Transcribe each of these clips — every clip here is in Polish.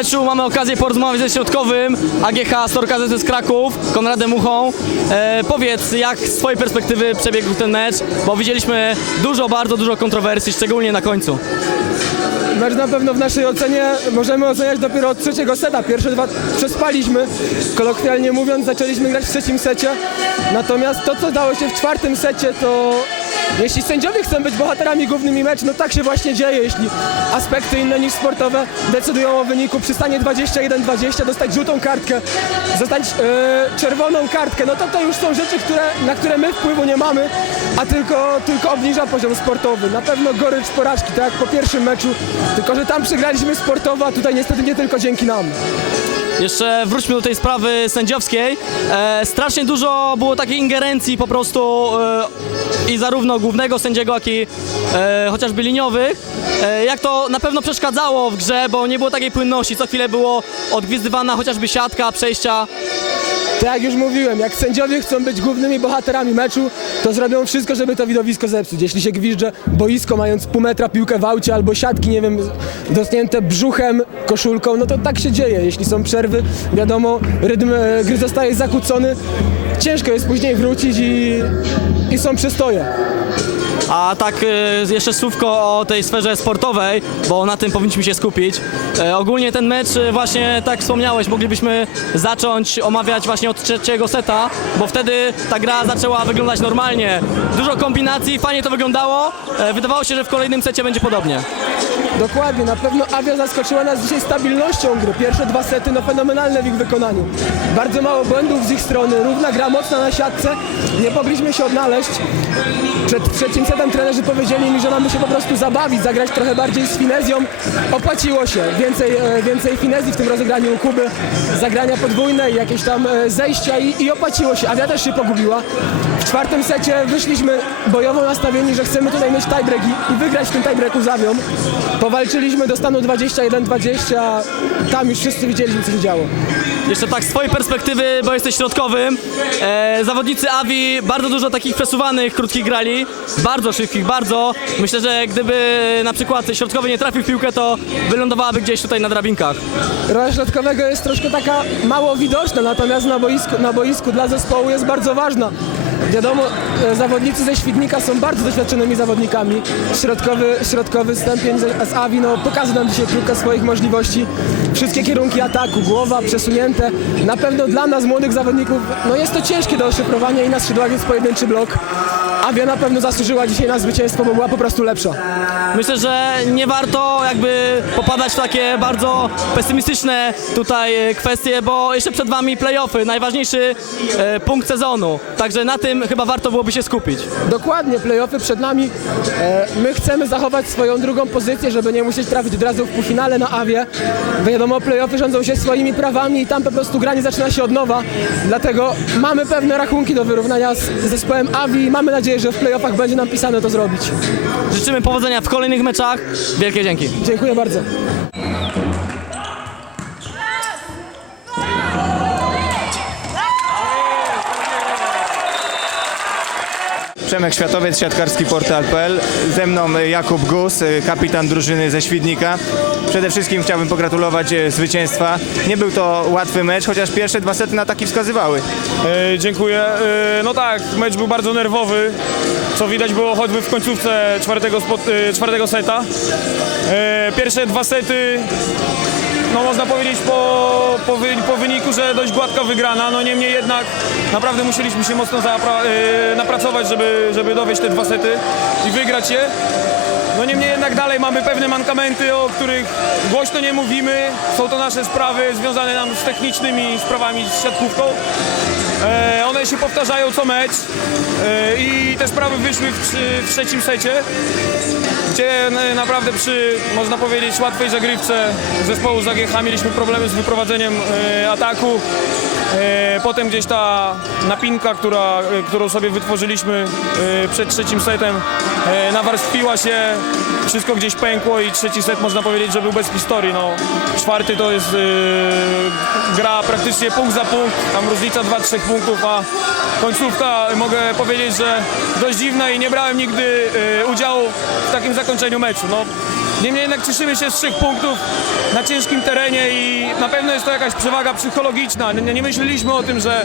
meczu mamy okazję porozmawiać ze środkowym AGH Storka z Kraków, Konradem Muchą. E, powiedz, jak z twojej perspektywy przebiegł ten mecz, bo widzieliśmy dużo, bardzo dużo kontrowersji, szczególnie na końcu. Mecz na pewno w naszej ocenie możemy oceniać dopiero od trzeciego seta. Pierwsze dwa przespaliśmy, kolokwialnie mówiąc, zaczęliśmy grać w trzecim secie. Natomiast to, co dało się w czwartym secie, to jeśli sędziowie chcą być bohaterami głównymi meczu, no tak się właśnie dzieje. Jeśli aspekty inne niż sportowe decydują o wyniku, przy stanie 21-20 dostać żółtą kartkę, dostać e, czerwoną kartkę, no to to już są rzeczy, które, na które my wpływu nie mamy, a tylko, tylko obniża poziom sportowy. Na pewno gorycz porażki, tak jak po pierwszym meczu, tylko że tam przegraliśmy sportowo, a tutaj niestety nie tylko dzięki nam. Jeszcze wróćmy do tej sprawy sędziowskiej. E, strasznie dużo było takiej ingerencji po prostu e, i zarówno głównego sędziego, jak i e, chociażby liniowych. E, jak to na pewno przeszkadzało w grze, bo nie było takiej płynności. Co chwilę było odgwizdywana chociażby siatka, przejścia. Tak jak już mówiłem, jak sędziowie chcą być głównymi bohaterami meczu, to zrobią wszystko, żeby to widowisko zepsuć. Jeśli się gwizdże boisko, mając pół metra piłkę w aucie albo siatki, nie wiem, dotknięte brzuchem, koszulką, no to tak się dzieje. Jeśli są przerwy, wiadomo, rytm e, gry zostaje zakłócony, ciężko jest później wrócić i, i są przestoje. A tak e, jeszcze słówko o tej sferze sportowej, bo na tym powinniśmy się skupić. E, ogólnie ten mecz e, właśnie, tak wspomniałeś, moglibyśmy zacząć omawiać właśnie od trzeciego seta, bo wtedy ta gra zaczęła wyglądać normalnie. Dużo kombinacji, fajnie to wyglądało. Wydawało się, że w kolejnym secie będzie podobnie. Dokładnie, na pewno Avia zaskoczyła nas dzisiaj stabilnością gry. Pierwsze dwa sety, no fenomenalne w ich wykonaniu. Bardzo mało błędów z ich strony, równa gra mocna na siatce. Nie mogliśmy się odnaleźć. Przed trzecim setem trenerzy powiedzieli mi, że mamy się po prostu zabawić, zagrać trochę bardziej z finezją. Opłaciło się. Więcej, e, więcej finezji w tym rozegraniu u Kuby, zagrania podwójne jakieś tam e, zejścia i, i opłaciło się. Avia też się pogubiła. W czwartym secie wyszliśmy bojowo nastawieni, że chcemy tutaj mieć tiebreak i, i wygrać w tym tiebreaku z Avią. Powalczyliśmy do stanu 21-20, a tam już wszyscy widzieliśmy, co się działo. Jeszcze tak z twojej perspektywy, bo jesteś środkowym, e, zawodnicy Avi bardzo dużo takich przesuwanych, krótkich grali, bardzo szybkich, bardzo. Myślę, że gdyby na przykład środkowy nie trafił w piłkę, to wylądowałaby gdzieś tutaj na drabinkach. Rola środkowego jest troszkę taka mało widoczna, natomiast na boisku, na boisku dla zespołu jest bardzo ważna. Wiadomo, e, zawodnicy ze Świdnika są bardzo doświadczonymi zawodnikami. Środkowy, środkowy stępień z Avi no, pokazał nam dzisiaj próbkę swoich możliwości. Wszystkie kierunki ataku, głowa przesunięte. Na pewno dla nas, młodych zawodników, no jest to ciężkie do oszyfrowania i na skrzydłach jest pojedynczy blok. Avia na pewno zasłużyła dzisiaj na zwycięstwo, bo była po prostu lepsza. Myślę, że nie warto jakby popadać w takie bardzo pesymistyczne tutaj e, kwestie, bo jeszcze przed wami playoffy, najważniejszy e, punkt sezonu. Także na tym chyba warto byłoby się skupić. Dokładnie, playoffy przed nami. E, my chcemy zachować swoją drugą pozycję, żeby nie musieć trafić od razu w półfinale na Awie. Wiadomo, playoffy rządzą się swoimi prawami i tam po prostu granie zaczyna się od nowa. Dlatego mamy pewne rachunki do wyrównania z zespołem Avi i mamy nadzieję, że w playoffach będzie nam pisane to zrobić. Życzymy powodzenia w kolejnych meczach. Wielkie dzięki. Dziękuję bardzo. Przemek Światowiec, siatkarski portal.pl. Ze mną Jakub Gus, kapitan drużyny ze Świdnika. Przede wszystkim chciałbym pogratulować e, zwycięstwa. Nie był to łatwy mecz, chociaż pierwsze dwa sety na taki wskazywały. E, dziękuję. E, no tak, mecz był bardzo nerwowy, co widać było choćby w końcówce czwartego, spot, e, czwartego seta. E, pierwsze dwa sety, no można powiedzieć po, po, wy, po wyniku, że dość gładka wygrana, no niemniej jednak naprawdę musieliśmy się mocno zapra- e, napracować, żeby, żeby dowieść te dwa sety i wygrać je. No niemniej jednak dalej mamy pewne mankamenty, o których głośno nie mówimy. Są to nasze sprawy związane nam z technicznymi sprawami z siatkówką. E, one się powtarzają co mecz e, i te sprawy wyszły w, w trzecim secie, gdzie naprawdę przy, można powiedzieć, łatwej zagrywce zespołu z AGH mieliśmy problemy z wyprowadzeniem e, ataku. E, Potem gdzieś ta napinka, która, e, którą sobie wytworzyliśmy e, przed trzecim setem, e, nawarstwiła się, wszystko gdzieś pękło i trzeci set można powiedzieć, że był bez historii. No, czwarty to jest e, gra praktycznie punkt za punkt, tam różnica 2-3 punktów, a końcówka mogę powiedzieć, że dość dziwna i nie brałem nigdy e, udziału w takim zakończeniu meczu. No, Niemniej jednak cieszymy się z trzech punktów na ciężkim terenie i na pewno jest to jakaś przewaga psychologiczna. Nie, nie myśleliśmy o tym, że,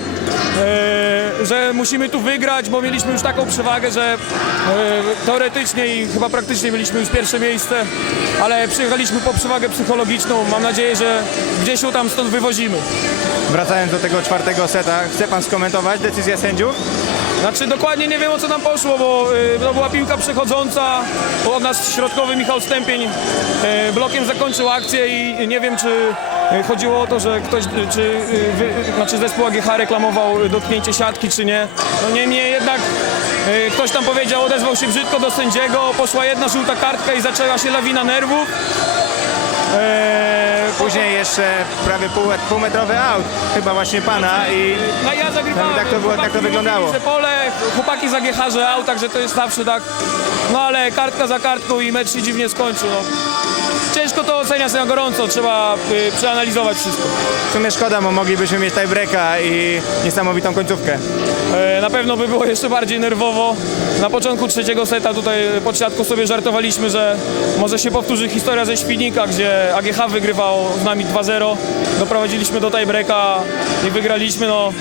e, że musimy tu wygrać, bo mieliśmy już taką przewagę, że e, teoretycznie i chyba praktycznie mieliśmy już pierwsze miejsce, ale przyjechaliśmy po przewagę psychologiczną. Mam nadzieję, że gdzieś ją tam stąd wywozimy. Wracając do tego czwartego seta, chce pan skomentować decyzję sędziów? Znaczy dokładnie nie wiem o co nam poszło, bo y, to była piłka przechodząca. Od nas środkowy Michał Stępień y, blokiem zakończył akcję i nie wiem czy y, chodziło o to, że ktoś, y, czy y, znaczy zespół AGH reklamował y, dotknięcie siatki czy nie. No niemniej jednak y, ktoś tam powiedział, odezwał się brzydko do sędziego, poszła jedna żółta kartka i zaczęła się lawina nerwów. Eee, Później jeszcze prawie pół, półmetrowy aut, chyba właśnie pana i No ja zagrywałem. Tak to było, tak to Chłopaki wyglądało. mówili, że pole, chłopaki za GH, że out, także to jest zawsze tak. No ale kartka za kartką i mecz się dziwnie skończył. No. Ciężko to oceniać na gorąco, trzeba y, przeanalizować wszystko. w sumie szkoda, bo moglibyśmy mieć tiebreaka i niesamowitą końcówkę. E, Na pewno by było jeszcze bardziej nerwowo. Na początku trzeciego seta tutaj pod siatką sobie żartowaliśmy, że może się powtórzy historia ze Świdnika, gdzie AGH wygrywał z nami 2-0. Doprowadziliśmy do tiebreaka i wygraliśmy. No,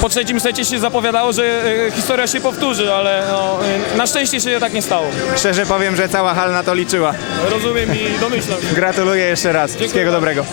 po trzecim secie się zapowiadało, że e, historia się powtórzy, ale no, e, na szczęście się tak nie stało. Szczerze powiem, że cała hal na to liczyła. Rozumiem i domyślam. Gratuluję jeszcze raz. Wszystkiego dobrego.